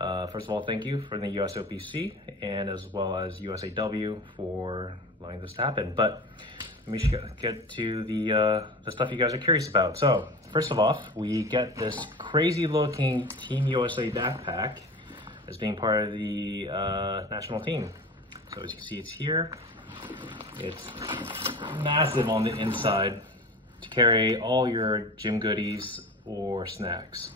First of all, thank you for the USOPC and as well as USAW for allowing this to happen. But let me get to the stuff you guys are curious about. So first of all, we get this crazy looking Team USA backpack as being part of the national team. So as you can see, it's here. It's massive on the inside to carry all your gym goodies or snacks.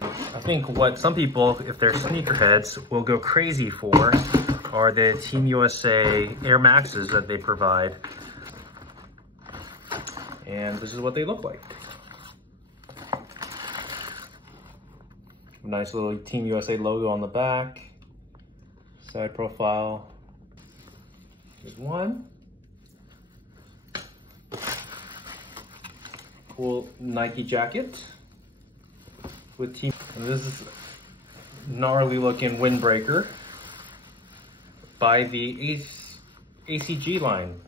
I think what some people, if they're sneakerheads, will go crazy for are the Team USA Air Maxes that they provide. And this is what they look like. Nice little Team USA logo on the back. Side profile. Here's one. Cool Nike jacket with Team. And this is gnarly looking windbreaker by the ACG line.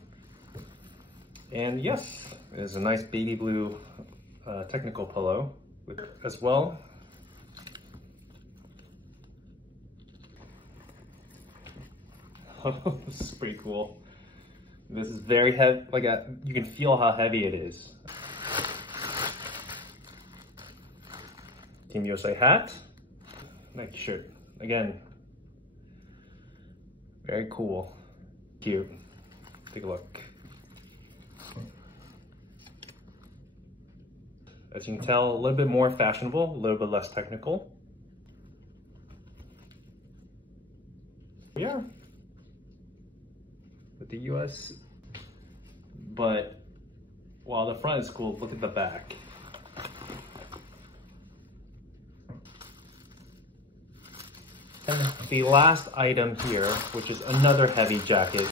And yes, it is a nice baby blue technical polo as well. This is pretty cool. This is very heavy, you can feel how heavy it is. Team USA hat, Nike shirt. Again, very cool, cute. Take a look. As you can tell, a little bit more fashionable, a little bit less technical. Yeah. With the US, but while the front is cool, look at the back. And the last item here, which is another heavy jacket,